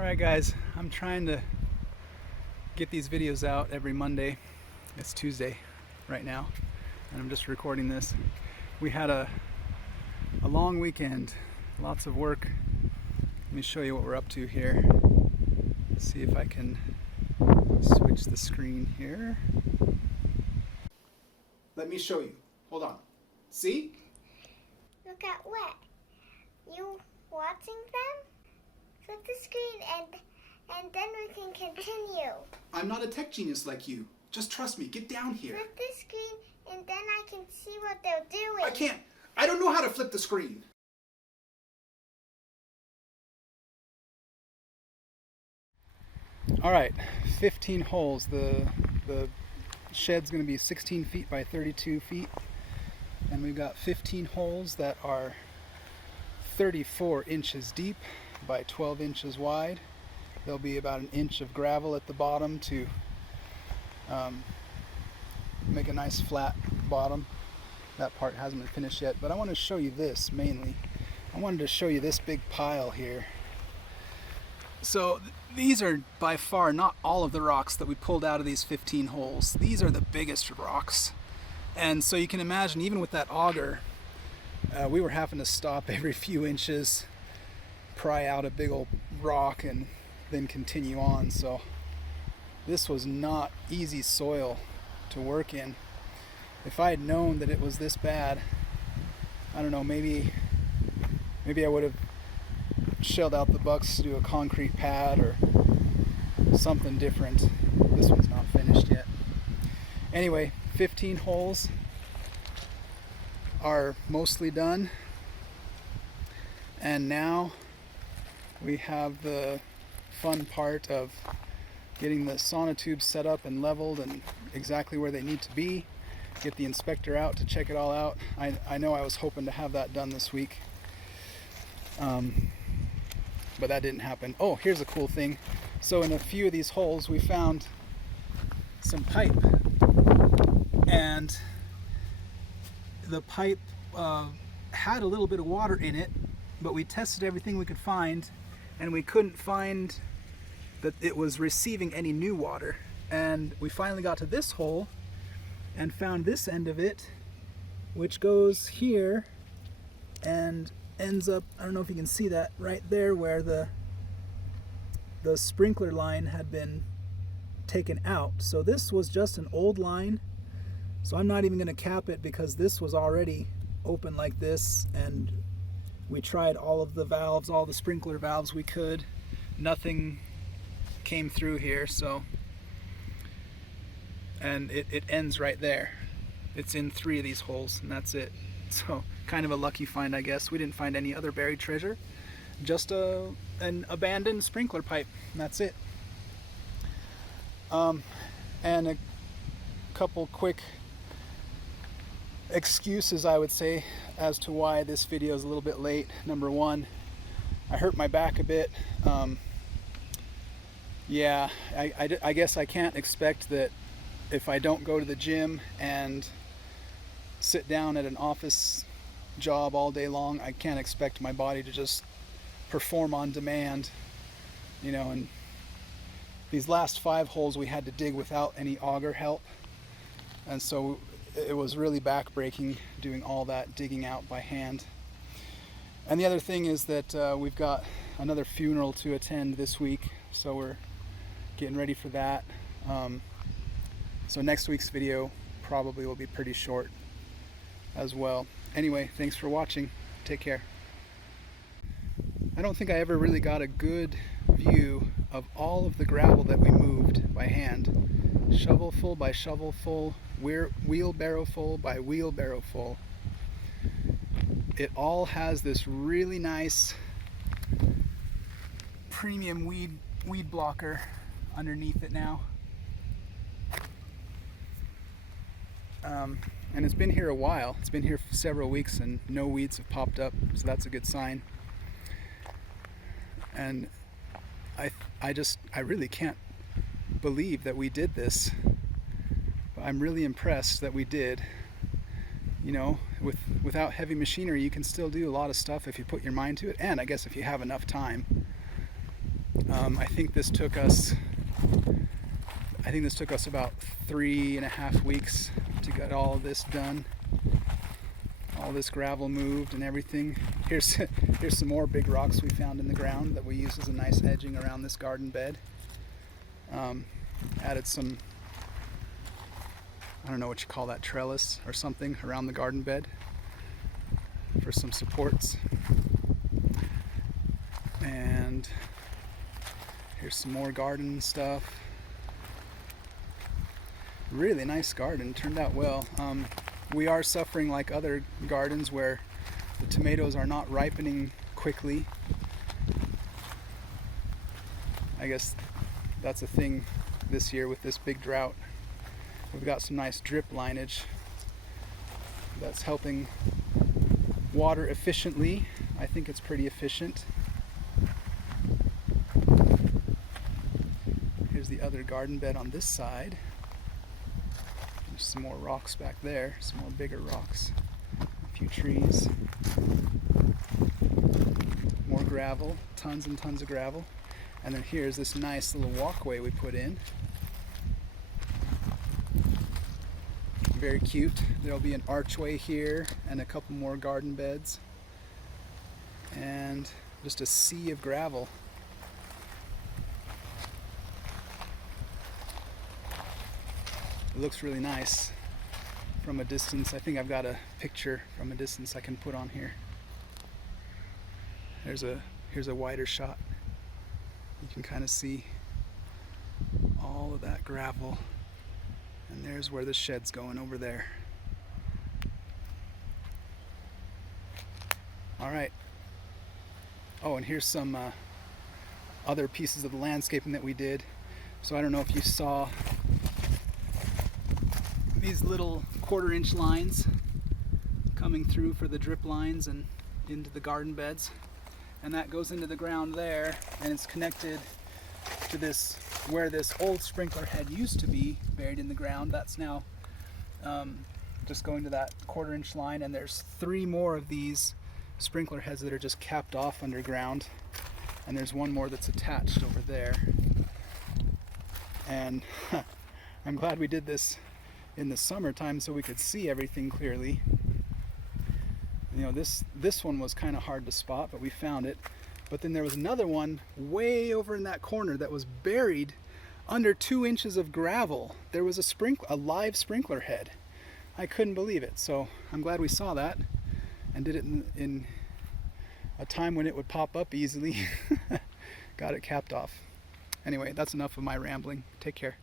Alright guys, I'm trying to get these videos out every Monday. It's Tuesday right now, and I'm just recording this. We had a long weekend, lots of work. Let me show you what we're up to here. Let's see if I can switch the screen here. Let me show you. Hold on. See? Look at what? You watching them? Flip the screen and then we can continue. I'm not a tech genius like you. Just trust me. Get down here. Flip the screen and then I can see what they're doing. I can't. I don't know how to flip the screen. All right, 15 holes. The shed's going to be 16 feet by 32 feet. And we've got 15 holes that are 34 inches deep by 12 inches wide. There'll be about an inch of gravel at the bottom to make a nice flat bottom. That part hasn't been finished yet, but I want to show you this mainly. I wanted to show you this big pile here. So these are by far not all of the rocks that we pulled out of these 15 holes. These are the biggest rocks. And so you can imagine, even with that auger, we were having to stop every few inches, pry out a big old rock, and then continue on. So this was not easy soil to work in. If I had known that it was this bad, I don't know, maybe I would have shelled out the bucks to do a concrete pad or something different. This one's not finished yet. Anyway, 15 holes are mostly done, and now we have the fun part of getting the sonotubes set up and leveled and exactly where they need to be. Get the inspector out to check it all out. I know I was hoping to have that done this week, but that didn't happen. Oh, here's a cool thing. So in a few of these holes we found some pipe, and the pipe had a little bit of water in it, but we tested everything we could find and we couldn't find that it was receiving any new water. And we finally got to this hole and found this end of it, which goes here and ends up, I don't know if you can see that right there, where the sprinkler line had been taken out. So this was just an old line. So I'm not even going to cap it because this was already open like this, and we tried all of the valves, all the sprinkler valves we could. Nothing came through here, so, and it ends right there. It's in 3 of these holes, and that's it. So kind of a lucky find, I guess. We didn't find any other buried treasure, just an abandoned sprinkler pipe, and that's it. And a couple quick excuses, I would say, as to why this video is a little bit late. Number one, I hurt my back a bit. Yeah, I guess I can't expect that if I don't go to the gym and sit down at an office job all day long, I can't expect my body to just perform on demand, you know. And these last 5 holes we had to dig without any auger help, and so it was really back-breaking doing all that digging out by hand. And the other thing is that we've got another funeral to attend this week, so we're getting ready for that. So next week's video probably will be pretty short as well. Anyway, thanks for watching. Take care. I don't think I ever really got a good view of all of the gravel that we moved by hand. Shovelful by shovelful, wheelbarrow full by wheelbarrow full. It all has this really nice premium weed blocker underneath it now. And it's been here a while. It's been here for several weeks and no weeds have popped up, so that's a good sign. And I really can't believe that we did this. I'm really impressed that we did. You know, without heavy machinery, you can still do a lot of stuff if you put your mind to it, and I guess if you have enough time. I think this took us about 3.5 weeks to get all of this done. All this gravel moved and everything. Here's some more big rocks we found in the ground that we use as a nice edging around this garden bed. Added some, I don't know what you call that, trellis or something around the garden bed for some supports. And here's some more garden stuff. Really nice garden, turned out well. We are suffering like other gardens where the tomatoes are not ripening quickly. I guess that's a thing this year with this big drought. We've got some nice drip lineage that's helping water efficiently. I think it's pretty efficient. Here's the other garden bed on this side. There's some more rocks back there, some more bigger rocks, a few trees, more gravel, tons and tons of gravel. And then here's this nice little walkway we put in. Very cute. There'll be an archway here and a couple more garden beds. And just a sea of gravel. It looks really nice from a distance. I think I've got a picture from a distance I can put on here. Here's a wider shot. You can kind of see all of that gravel. And there's where the shed's going over there. All right. Oh, and here's some other pieces of the landscaping that we did. So I don't know if you saw these little 1/4-inch lines coming through for the drip lines and into the garden beds. And that goes into the ground there, and it's connected to this, where this old sprinkler head used to be buried in the ground. That's now just going to that 1/4-inch line, and there's 3 more of these sprinkler heads that are just capped off underground, and there's one more that's attached over there. And I'm glad we did this in the summertime so we could see everything clearly. You know, this one was kind of hard to spot, but we found it. But then there was another one way over in that corner that was buried under 2 inches of gravel. There was a live sprinkler head. I couldn't believe it. So I'm glad we saw that and did it in a time when it would pop up easily. Got it capped off. Anyway, that's enough of my rambling. Take care.